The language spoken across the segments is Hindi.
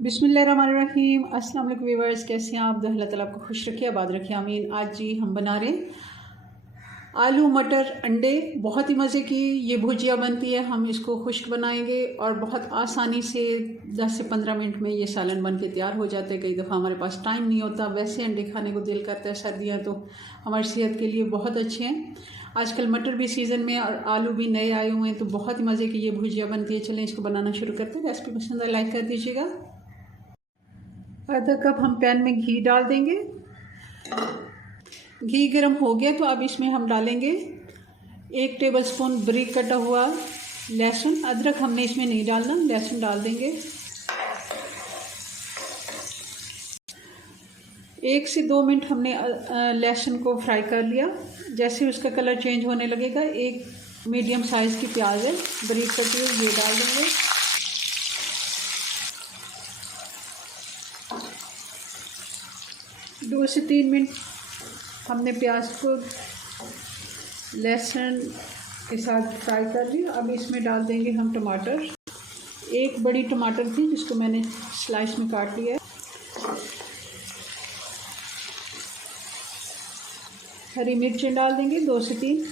बिस्मिल्लाहिर्रहमानिर्रहीम। अस्सलाम वालेकुम व्यूअर्स, कैसे हैं आप? अल्लाह ताला आपको खुश रखिए, आबाद रखिए, आमीन। आज जी हम बना रहे हैं आलू मटर अंडे। बहुत ही मज़े की ये भुजिया बनती है। हम इसको खुश्क बनाएंगे और बहुत आसानी से 10 से 15 मिनट में ये सालन बन के तैयार हो जाता है। कई दफ़ा हमारे पास टाइम नहीं होता, वैसे अंडे खाने को दिल करता है। सर्दियाँ तो हमारी सेहत के लिए बहुत अच्छे हैं। आजकल मटर भी सीज़न में और आलू भी नए आए हुए हैं, तो बहुत ही मज़े की ये भुजिया बनती है। चलें इसको बनाना शुरू करते हैं। रेसिपी पसंद आए लाइक कर दीजिएगा। आधा कप हम पैन में घी डाल देंगे। घी गर्म हो गया तो अब इसमें हम डालेंगे 1 टेबलस्पून बारीक कटा हुआ लहसुन। अदरक हमने इसमें नहीं डालना, लहसुन डाल देंगे। 1 से 2 मिनट हमने लहसुन को फ्राई कर लिया। जैसे उसका कलर चेंज होने लगेगा, एक मीडियम साइज़ की प्याज है बारीक कटी हुई, ये डाल देंगे। दो से 3 मिनट हमने प्याज को लहसुन के साथ फ्राई कर लिया। अब इसमें डाल देंगे हम टमाटर। एक बड़ी टमाटर थी जिसको मैंने स्लाइस में काट लिया है। हरी मिर्चें डाल देंगे 2 से 3।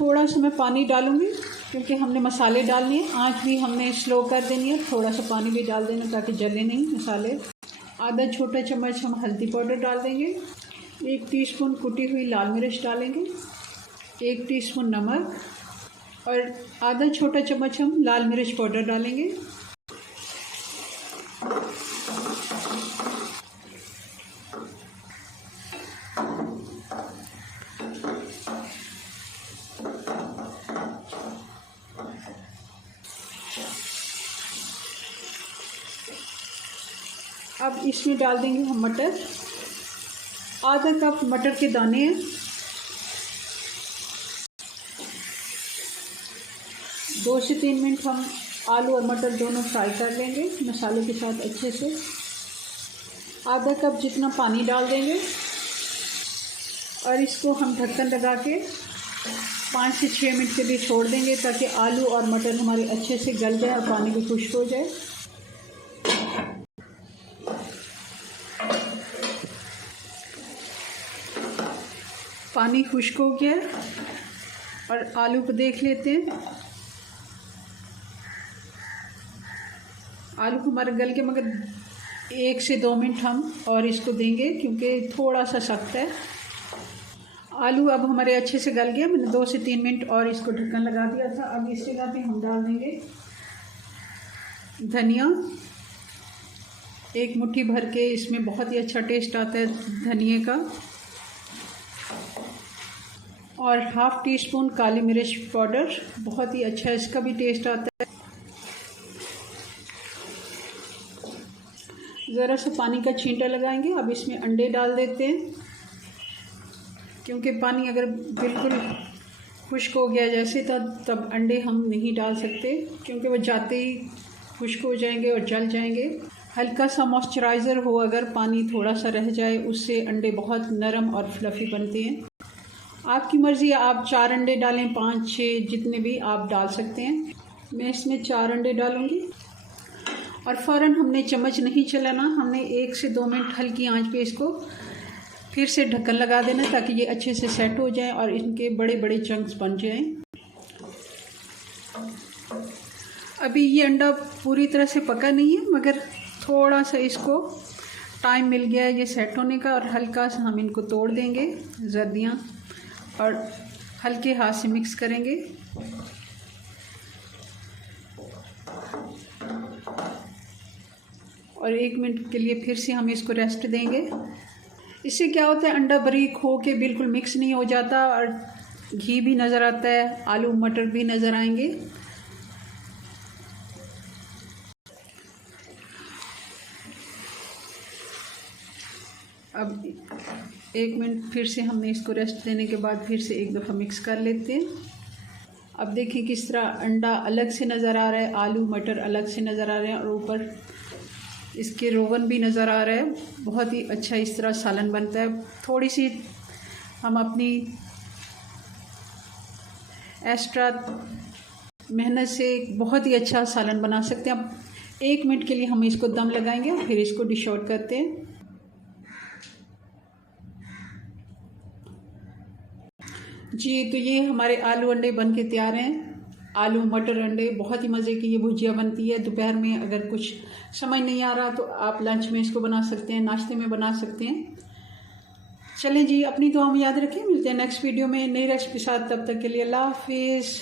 थोड़ा सा मैं पानी डालूँगी क्योंकि हमने मसाले डालने हैं। आँच भी हमने स्लो कर देनी है। थोड़ा सा पानी भी डाल देना ताकि जले नहीं मसाले। आधा छोटा चम्मच हम हल्दी पाउडर डाल देंगे। 1 टीस्पून कुटी हुई लाल मिर्च डालेंगे। 1 टीस्पून नमक और आधा छोटा चम्मच हम लाल मिर्च पाउडर डालेंगे। अब इसमें डाल देंगे हम मटर। आधा कप मटर के दाने हैं। 2 से 3 मिनट हम आलू और मटर दोनों फ्राई कर लेंगे मसाले के साथ अच्छे से। आधा कप जितना पानी डाल देंगे और इसको हम ढक्कन लगा के 5 से 6 मिनट के लिए छोड़ देंगे ताकि आलू और मटर हमारे अच्छे से गल जाए और पानी भी खुश्क हो जाए। पानी खुश्क हो गया और आलू को देख लेते हैं। आलू को हमारे गल के, मगर 1 से 2 मिनट हम और इसको देंगे क्योंकि थोड़ा सा सख्त है। आलू अब हमारे अच्छे से गल गया। मैंने 2 से 3 मिनट और इसको ढक्कन लगा दिया था। अब इस जगह पे हम डाल देंगे धनिया। 1 मुट्ठी भर के, इसमें बहुत ही अच्छा टेस्ट आता है धनिए का। और ½ टीस्पून काली मिर्च पाउडर, बहुत ही अच्छा इसका भी टेस्ट आता है। ज़रा सा पानी का छींटा लगाएंगे। अब इसमें अंडे डाल देते हैं क्योंकि पानी अगर बिल्कुल खुश्क हो गया जैसे तब अंडे हम नहीं डाल सकते क्योंकि वो जाते ही खुश्क हो जाएंगे और जल जाएंगे। हल्का सा मॉइस्चराइज़र हो, अगर पानी थोड़ा सा रह जाए, उससे अंडे बहुत नरम और फ्लफ़ी बनते हैं। आपकी मर्ज़ी, आप 4 अंडे डालें, 5, 6 जितने भी आप डाल सकते हैं। मैं इसमें 4 अंडे डालूँगी और फ़ौरन हमने चम्मच नहीं चलाना। हमने 1 से 2 मिनट हल्की आंच पे इसको फिर से ढक्कन लगा देना ताकि ये अच्छे से सेट हो जाएं और इनके बड़े बड़े चंक्स बन जाएं। अभी ये अंडा पूरी तरह से पका नहीं है, मगर थोड़ा सा इसको टाइम मिल गया है ये सेट होने का। और हल्का सा हम इनको तोड़ देंगे जर्दियाँ और हल्के हाथ से मिक्स करेंगे। और 1 मिनट के लिए फिर से हम इसको रेस्ट देंगे। इससे क्या होता है, अंडा बारीक हो के बिल्कुल मिक्स नहीं हो जाता और घी भी नज़र आता है, आलू मटर भी नज़र आएंगे। अब 1 मिनट फिर से हमने इसको रेस्ट देने के बाद फिर से एक दफ़ा मिक्स कर लेते हैं। अब देखें किस तरह अंडा अलग से नज़र आ रहा है, आलू मटर अलग से नज़र आ रहे हैं और ऊपर इसके रोगन भी नज़र आ रहा है। बहुत ही अच्छा इस तरह सालन बनता है। थोड़ी सी हम अपनी एक्स्ट्रा मेहनत से बहुत ही अच्छा सालन बना सकते हैं। अब 1 मिनट के लिए हम इसको दम लगाएंगे और फिर इसको डिश आउट करते हैं। जी, तो ये हमारे आलू अंडे बन के तैयार हैं। आलू मटर अंडे बहुत ही मज़े की ये भुजिया बनती है। दोपहर में अगर कुछ समझ नहीं आ रहा तो आप लंच में इसको बना सकते हैं, नाश्ते में बना सकते हैं। चलें जी, अपनी दुआ में याद रखें। मिलते हैं नेक्स्ट वीडियो में नई रेसिपी के साथ। तब तक के लिए अल्लाह हाफिज़।